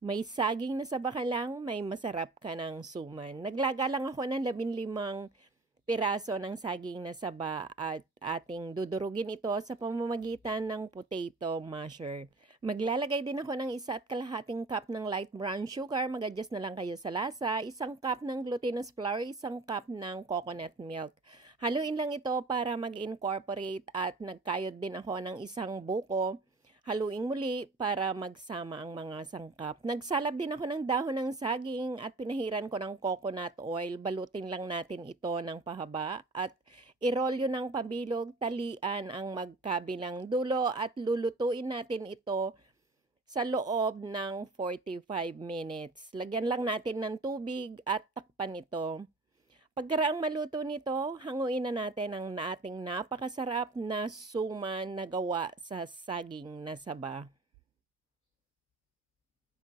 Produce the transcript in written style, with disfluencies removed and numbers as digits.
May saging na saba ka lang, may masarap ka ng suman. Naglaga lang ako ng 15 piraso ng saging na saba at ating dudurugin ito sa pamamagitan ng potato masher. Maglalagay din ako ng 1.5 cup ng light brown sugar. Mag-adjust na lang kayo sa lasa. 1 cup ng glutinous flour, 1 cup ng coconut milk. Haluin lang ito para mag-incorporate at nagkayod din ako ng 1 buko. Haluin muli para magsama ang mga sangkap. Nagsalab din ako ng dahon ng saging at pinahiran ko ng coconut oil. Balutin lang natin ito ng pahaba at irolyo ng pabilog, talian ang magkabilang dulo at lulutuin natin ito sa loob ng 45 minutes. Lagyan lang natin ng tubig at takpan ito. Pagkaraang maluto nito, hanguin na natin ang ating napakasarap na suman na gawa sa saging na saba.